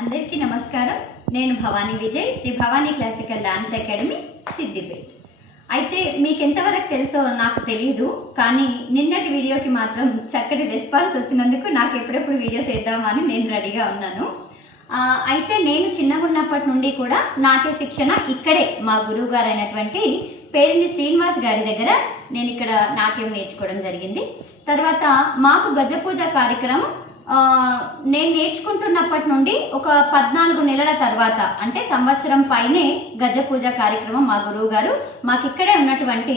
అందరికీ నమస్కారం. నేను Bhavani Vijay Sri Bhavani classical dance academy Siddipet. అయితే మీకు ఎంతవరకు తెలుసో నాకు తెలియదు కానీ నిన్నటి వీడియోకి మాత్రం చక్కటి రెస్పాన్స్ వచ్చినందుకు నాకు ఎప్పుడెప్పుడు వీడియో చేద్దామని నేను రెడీగా ఉన్నాను. అయితే నేను చిన్నగా ఉన్నప్పటి నుండి కూడా నాట్య శిక్షణ ఇక్కడే మా గురువు గారు అయినటువంటి పేరుని శ్రీనివాస్ గారి దగ్గర నేను ఇక్కడ నాట్యం నేర్చుకోవడం జరిగింది. తర్వాత మాకు గజ పూజ కార్యక్రమం నేను నేర్చుకుంటున్నప్పటి నుండి ఒక పద్నాలుగు నెలల తర్వాత అంటే సంవత్సరం పైనే గజ పూజ కార్యక్రమం మా గురువు గారు మాకు ఇక్కడే ఉన్నటువంటి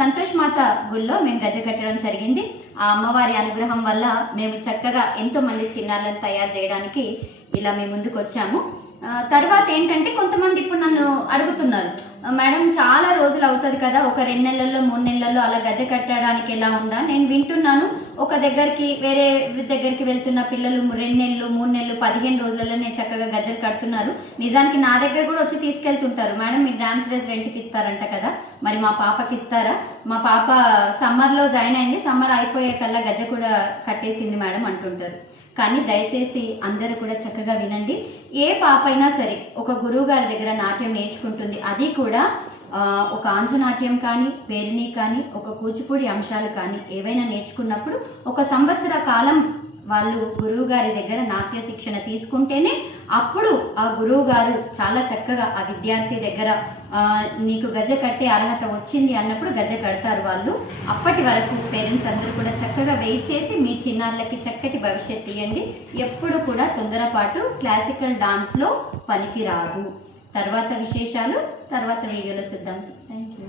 సంతోష్ మాత గుళ్ళో మేము గజ కట్టడం జరిగింది. ఆ అమ్మవారి అనుగ్రహం వల్ల మేము చక్కగా ఎంతో మంది చిన్నారులను తయారు చేయడానికి ఇలా మేము ముందుకు వచ్చాము తర్వాత ఏంటంటే కొంతమంది ఇప్పుడు నన్ను అడుగుతున్నారు. మేడం చాలా రోజులు అవుతుంది కదా ఒక రెండు నెలల్లో మూడు నెలల్లో అలా గజ కట్టడానికి ఎలా ఉందా? నేను వింటున్నాను ఒక దగ్గరికి వేరే దగ్గరికి వెళ్తున్న పిల్లలు రెండు నెలలు మూడు నెలలు పదిహేను రోజులలోనే చక్కగా గజ్జలు కడుతున్నారు. నిజానికి నా దగ్గర కూడా వచ్చి తీసుకెళ్తుంటారు. మేడం మీ డాన్స్ డ్రెస్ రెంట్కి ఇస్తారంట కదా మరి మా పాపకి ఇస్తారా? మా పాప సమ్మర్లో జాయిన్ అయింది సమ్మర్ అయిపోయే కల్లా గజ్జ కూడా కట్టేసింది మేడం అంటుంటారు. కానీ దయచేసి అందరూ కూడా చక్కగా వినండి. ఏ పాప అయినా సరే ఒక గురువు గారి దగ్గర నాట్యం నేర్చుకుంటుంది. అది కూడా ఒక ఆంధ్రనాట్యం కానీ పేరిణి కానీ ఒక కూచిపూడి అంశాలు కానీ ఏవైనా నేర్చుకున్నప్పుడు ఒక సంవత్సర కాలం వాళ్ళు గురువు గారి దగ్గర నాట్య శిక్షణ తీసుకుంటేనే అప్పుడు ఆ గురువు గారు చాలా చక్కగా ఆ విద్యార్థి దగ్గర నీకు గజ కట్టే అర్హత వచ్చింది అన్నప్పుడు గజ కడతారు వాళ్ళు. అప్పటి వరకు పేరెంట్స్ అందరూ కూడా చక్కగా వెయిట్ చేసి మీ చిన్నారులకి చక్కటి భవిష్యత్తు ఇవ్వండి ఎప్పుడు కూడా తొందరపాటు క్లాసికల్ డాన్స్లో పనికి రాదు తర్వాత విశేషాలు తర్వాత వీడియోలో చూద్దాం. Thank you